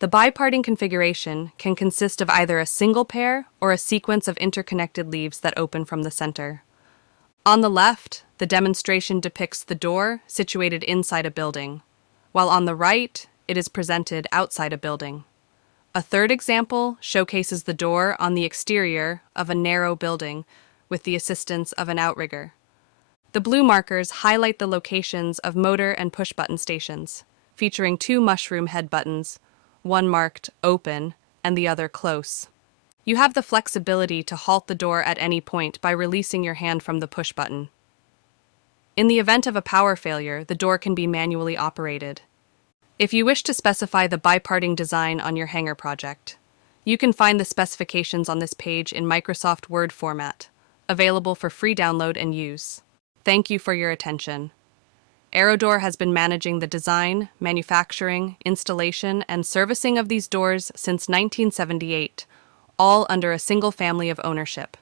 The biparting configuration can consist of either a single pair or a sequence of interconnected leaves that open from the center. On the left, the demonstration depicts the door situated inside a building, while on the right, it is presented outside a building. A third example showcases the door on the exterior of a narrow building with the assistance of an outrigger. The blue markers highlight the locations of motor and push-button stations, featuring two mushroom head buttons, one marked Open and the other Close. You have the flexibility to halt the door at any point by releasing your hand from the push button. In the event of a power failure, the door can be manually operated. If you wish to specify the biparting design on your hangar project, you can find the specifications on this page in Microsoft Word format, available for free download and use. Thank you for your attention. Aerodor has been managing the design, manufacturing, installation, and servicing of these doors since 1978, all under a single family of ownership.